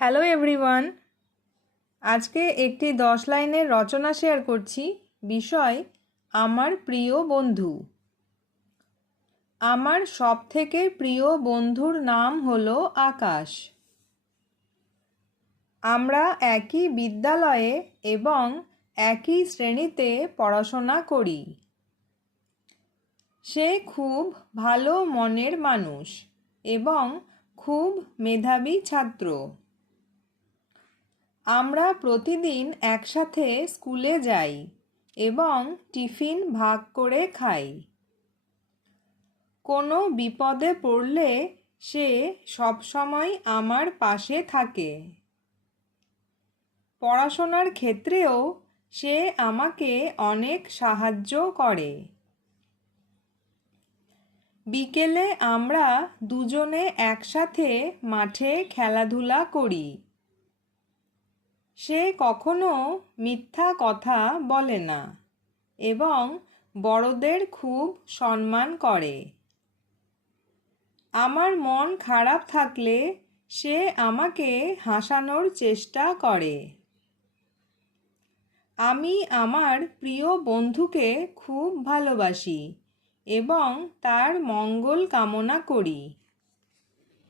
Hello everyone, আজকে একটি 10 লাইনের রচনা শেয়ার করছি। বিষয় আমার প্রিয় বন্ধু। আমার সবথেকে প্রিয় বন্ধুর নাম হলো আকাশ। আমরা একই বিদ্যালয়ে এবং একই শ্রেণীতে পড়াশোনা করি। সে খুব ভালো মনের মানুষ এবং খুব মেধাবী ছাত্র। আমরা প্রতিদিন একসাথে স্কুলে যাই এবং টিফিন ভাগ করে খাই। কোনো বিপদে পড়লে সে সবসময় আমার পাশে থাকে। পড়াশোনার ক্ষেত্রেও সে আমাকে অনেক সাহায্য করে। বিকেলে আমরা দুজনে একসাথে মাঠে খেলাধুলা করি। সে কখনো মিথ্যা কথা বলে না এবং বড়দের খুব সম্মান করে। আমার মন খারাপ থাকলে সে আমাকে হাসানোর চেষ্টা করে। আমি আমার প্রিয় বন্ধুকে খুব ভালোবাসি এবং তার মঙ্গল কামনা করি।